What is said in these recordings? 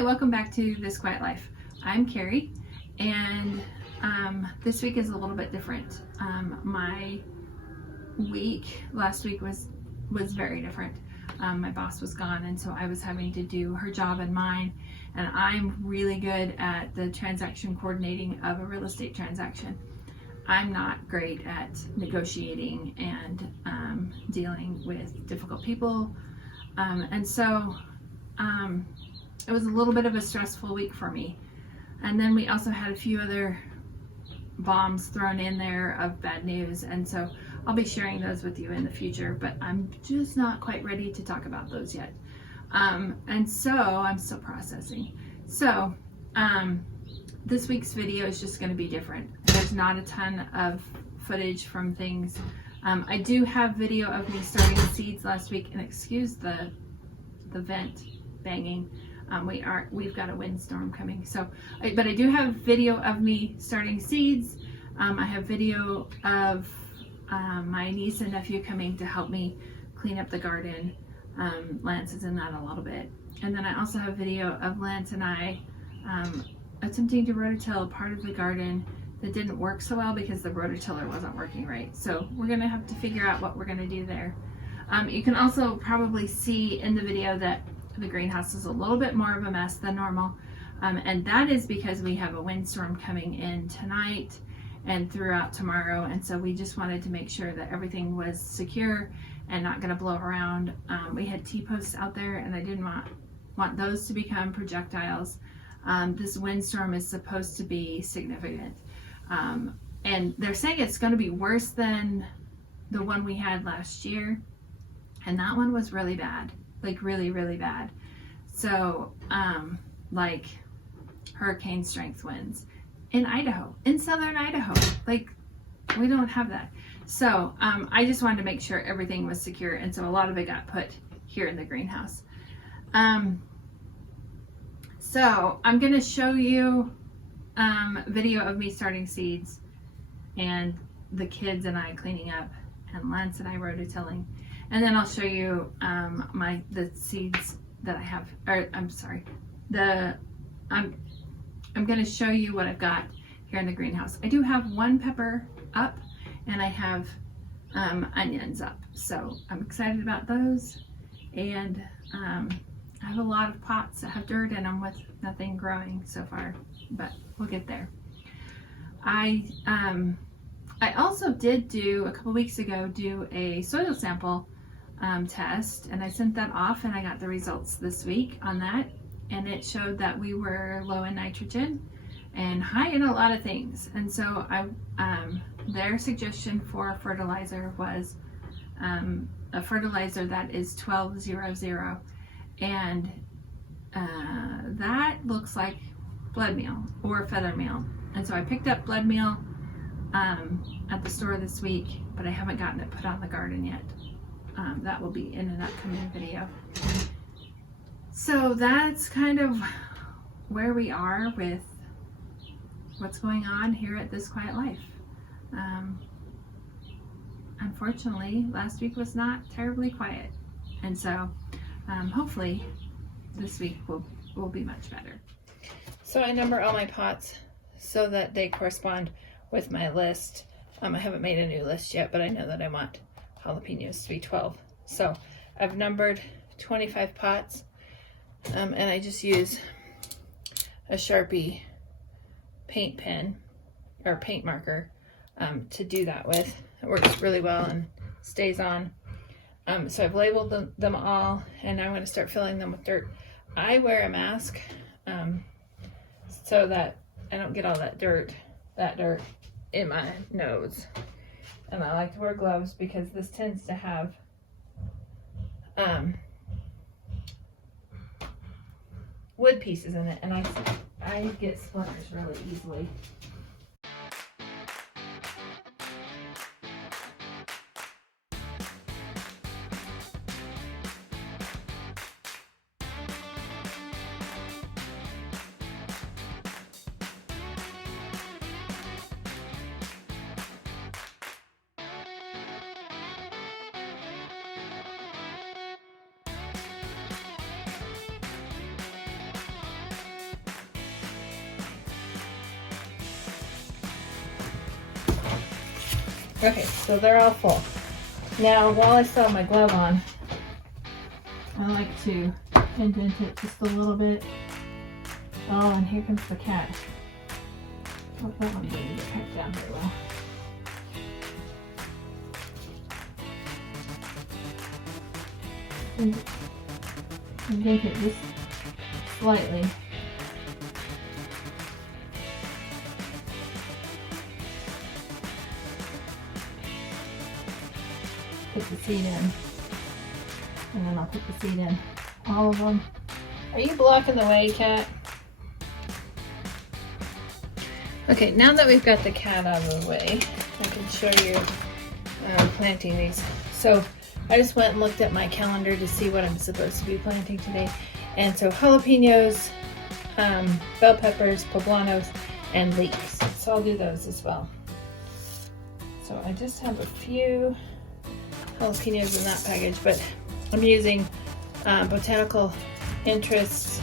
Hi, welcome back to This Quiet Life. I'm Carrie, and this week is a little bit different. My week last week was very different. My boss was gone, and so I was having to do her job and mine, and I'm really good at the transaction coordinating of a real estate transaction. I'm not great at negotiating and dealing with difficult people, and so it was a little bit of a stressful week for me. And then we also had a few other bombs thrown in there of bad news, and so I'll be sharing those with you in the future, but I'm just not quite ready to talk about those yet. And so I'm still processing. So this week's video is just going to be different. There's not a ton of footage from things. I do have video of me starting seeds last week, and excuse the vent banging. We've got a windstorm coming. But I do have video of me starting seeds. I have video of my niece and nephew coming to help me clean up the garden. Lance is in that a little bit. And then I also have video of Lance and I attempting to rototill part of the garden that didn't work so well because the rototiller wasn't working right. So we're gonna have to figure out what we're gonna do there. You can also probably see in the video that the greenhouse is a little bit more of a mess than normal, and that is because we have a windstorm coming in tonight and throughout tomorrow, and so we just wanted to make sure that everything was secure and not going to blow around. We had T-posts out there, and I didn't want those to become projectiles. This windstorm is supposed to be significant, and they're saying it's going to be worse than the one we had last year, and that one was really bad. Like really, really bad. So, like hurricane strength winds in Idaho, in southern Idaho. Like, we don't have that. So, I just wanted to make sure everything was secure, and so a lot of it got put here in the greenhouse. So, I'm going to show you video of me starting seeds, and the kids and I cleaning up, and Lance and I rototilling. And then I'll show you the seeds that I have, or I'm sorry, I'm going to show you what I've got here in the greenhouse. I do have one pepper up, and I have onions up, so I'm excited about those. And I have a lot of pots that have dirt in them with nothing growing so far, but we'll get there. I also did a couple weeks ago do a soil sample test, and I sent that off, and I got the results this week on that, and it showed that we were low in nitrogen and high in a lot of things. And so their suggestion for a fertilizer was a fertilizer that is 12-0-0, and that looks like blood meal or feather meal. And so I picked up blood meal at the store this week, but I haven't gotten it put on the garden yet. That will be in an upcoming video. So that's kind of where we are with what's going on here at This Quiet Life. Unfortunately, last week was not terribly quiet, and so hopefully this week will be much better. So I number all my pots so that they correspond with my list. I haven't made a new list yet, but I know that I want jalapenos to be 12. So I've numbered 25 pots, and I just use a Sharpie paint pen or paint marker to do that with. It works really well and stays on. So I've labeled them all, and now I'm going to start filling them with dirt. I wear a mask so that I don't get all that dirt in my nose. And I like to wear gloves because this tends to have wood pieces in it, and I get splinters really easily. Okay, so they're all full. Now, while I still have my glove on, I like to indent it just a little bit. Oh, and here comes the cat. Oh, that one didn't get cut down very well. Indent it just slightly. Put the seed in, and then I'll put the seed in. All of them. Are you blocking the way, cat? Okay, now that we've got the cat out of the way, I can show you planting these. So I just went and looked at my calendar to see what I'm supposed to be planting today. And so jalapenos, bell peppers, poblanos, and leeks. So I'll do those as well. So I just have a few jalapenos in that package, but I'm using Botanical Interests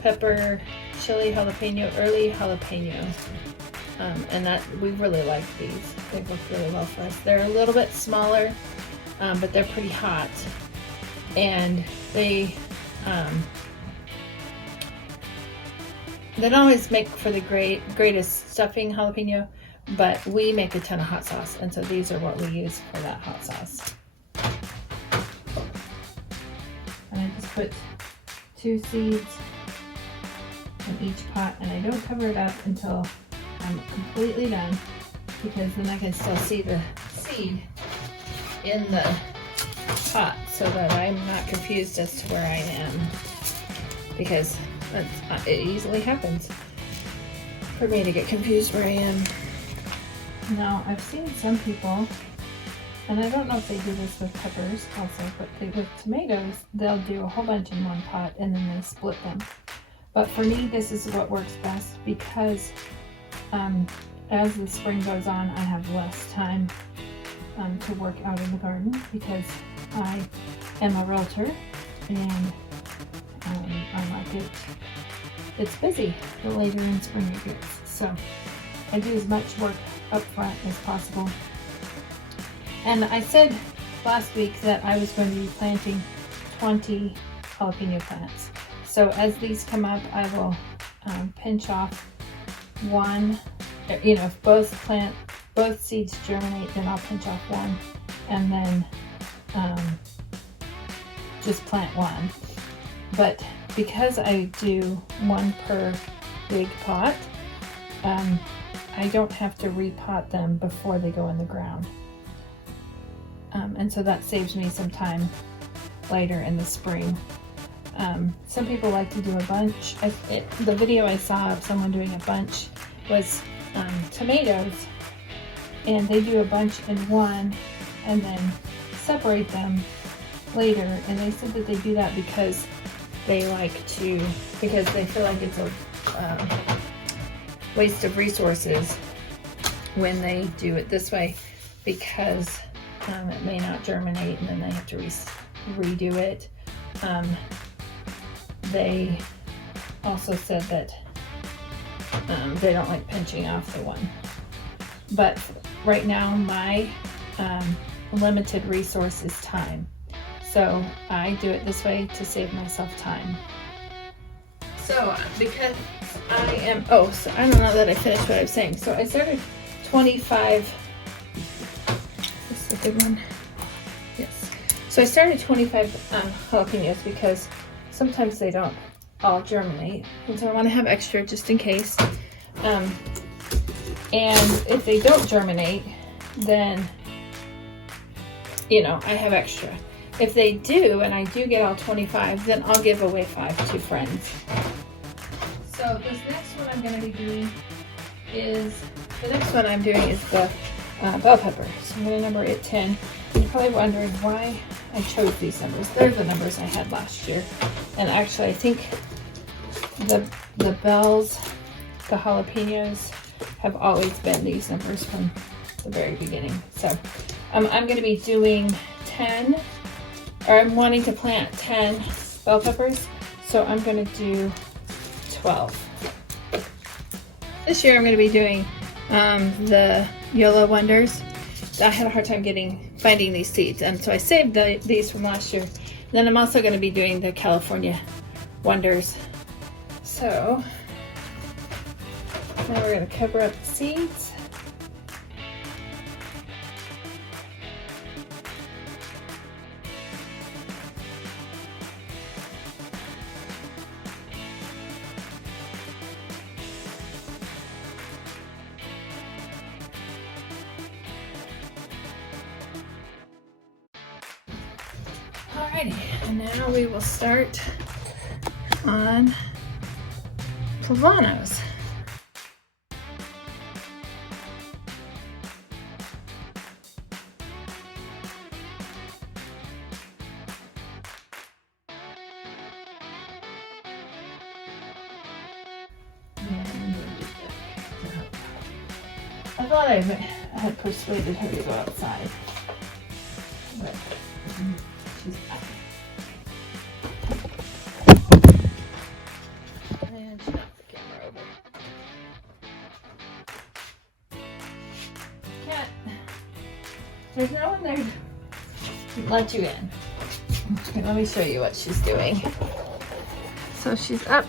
pepper, chili jalapeno, early jalapeno, and that we really like these. They work really well for us. They're a little bit smaller, but they're pretty hot, and they don't always make for the greatest stuffing jalapeno, but we make a ton of hot sauce, and so these are what we use for that hot sauce. And I just put 2 seeds in each pot, and I don't cover it up until I'm completely done, because then I can still see the seed in the pot so that I'm not confused as to where I am, because it easily happens for me to get confused where I am. Now, I've seen some people, and I don't know if they do this with peppers also, but with tomatoes, they'll do a whole bunch in one pot and then they split them. But for me, this is what works best, because as the spring goes on, I have less time to work out in the garden, because I am a realtor, and I like it. It's busy the later in spring it gets. So I do as much work up front as possible. And I said last week that I was going to be planting 20 jalapeno plants. So as these come up, I will pinch off one. You know, if both seeds germinate, then I'll pinch off one, and then just plant one. But because I do one per big pot, I don't have to repot them before they go in the ground. And so that saves me some time later in the spring. Some people like to do a bunch. The video I saw of someone doing a bunch was tomatoes, and they do a bunch in one and then separate them later. And they said that they do that because they feel like it's a waste of resources when they do it this way, because it may not germinate and then they have to redo it. They also said that they don't like pinching off the one. But right now my limited resource is time. So I do it this way to save myself time. So because so I don't know that I finished what I was saying. So I started 25, this is a good one. Yes. So I started 25 jalapenos because sometimes they don't all germinate. And so I want to have extra just in case. And if they don't germinate, then, I have extra. If they do, and I do get all 25, then I'll give away 5 to friends. So this next one I'm going to be doing is the bell pepper. So I'm going to number it 10. You're probably wondering why I chose these numbers. They're the numbers I had last year. And actually, I think the bells, the jalapenos, have always been these numbers from the very beginning. So I'm going to be doing 10, or I'm wanting to plant 10 bell peppers. So I'm going to do 12. This year I'm going to be doing the Yola Wonders. I had a hard time finding these seeds, and so I saved these from last year. Then I'm also going to be doing the California Wonders. So now we're going to cover up the seeds. Alrighty, and now we will start on poblanos. I thought I had persuaded her to go outside, but she's back. And she knocked the camera over. Cat, there's no one there to let you in. Okay, let me show you what she's doing. So she's up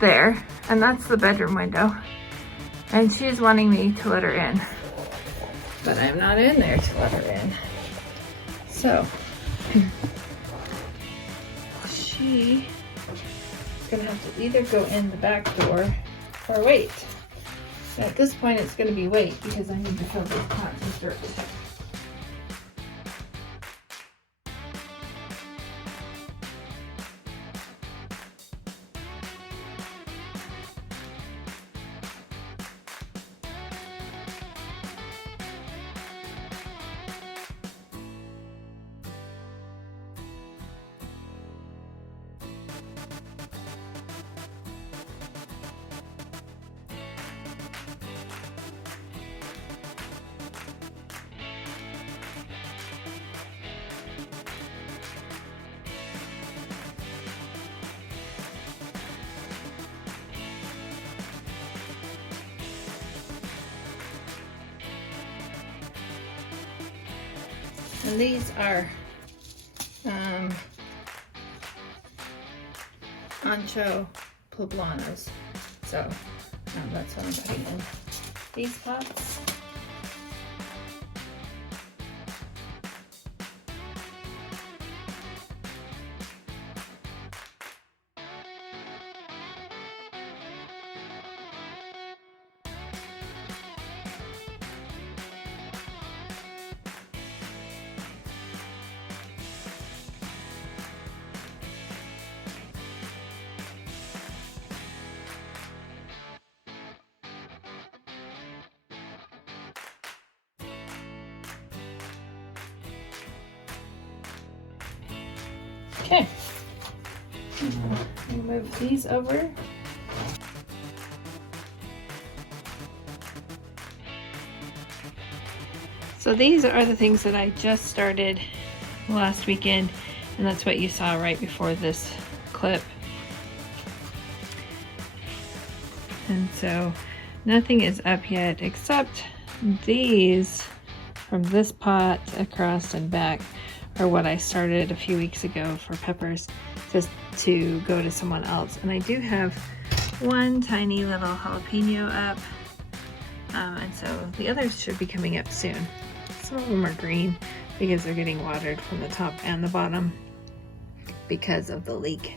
there, and that's the bedroom window. And she's wanting me to let her in, but I'm not in there to let her in. So she is gonna have to either go in the back door or wait. And at this point, it's gonna be wait because I need to fill these pots with dirt. And these are ancho poblanos. So that's what I'm putting in these pots. Okay, move these over. So these are the things that I just started last weekend, and that's what you saw right before this clip. And so nothing is up yet except these from this pot across and back are what I started a few weeks ago for peppers, just to go to someone else. And I do have one tiny little jalapeno up, and so the others should be coming up soon. Some of them are green because they're getting watered from the top and the bottom because of the leak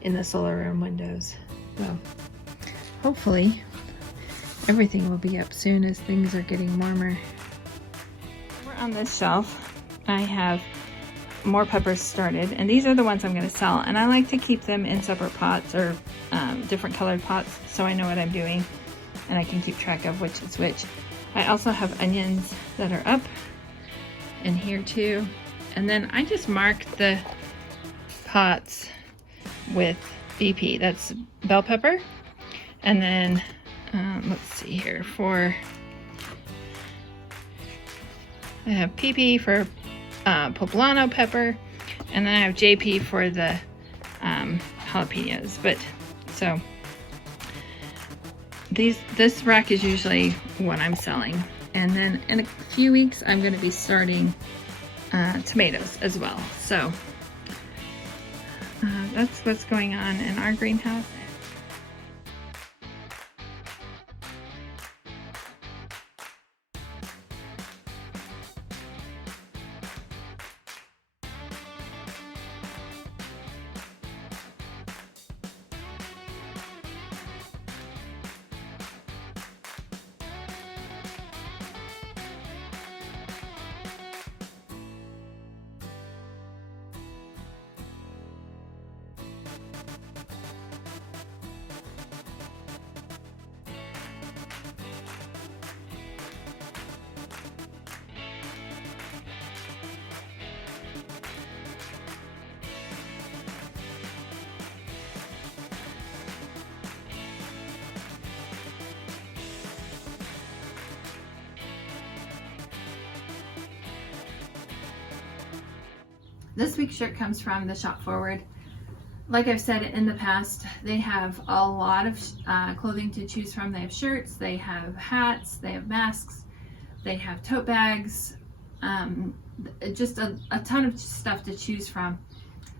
in the solar room windows. So hopefully everything will be up soon as things are getting warmer. We're on this shelf. I have more peppers started, and these are the ones I'm going to sell, and I like to keep them in separate pots or different colored pots so I know what I'm doing and I can keep track of which is which. I also have onions that are up in here too, and then I just marked the pots with BP, that's bell pepper, and then let's see here, I have PP for poblano pepper, and then I have JP for the jalapenos. But so This rack is usually what I'm selling. And then in a few weeks, I'm going to be starting tomatoes as well. So that's what's going on in our greenhouse. This week's shirt comes from the Shop Forward. Like I've said in the past, they have a lot of clothing to choose from. They have shirts, they have hats, they have masks, they have tote bags, just a ton of stuff to choose from.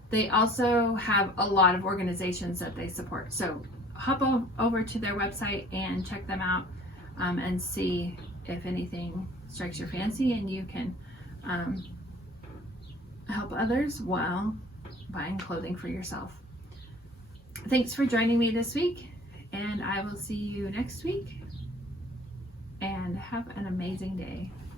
They also have a lot of organizations that they support. So hop over to their website and check them out and see if anything strikes your fancy, and you can help others while buying clothing for yourself. Thanks for joining me this week, and I will see you next week, and have an amazing day.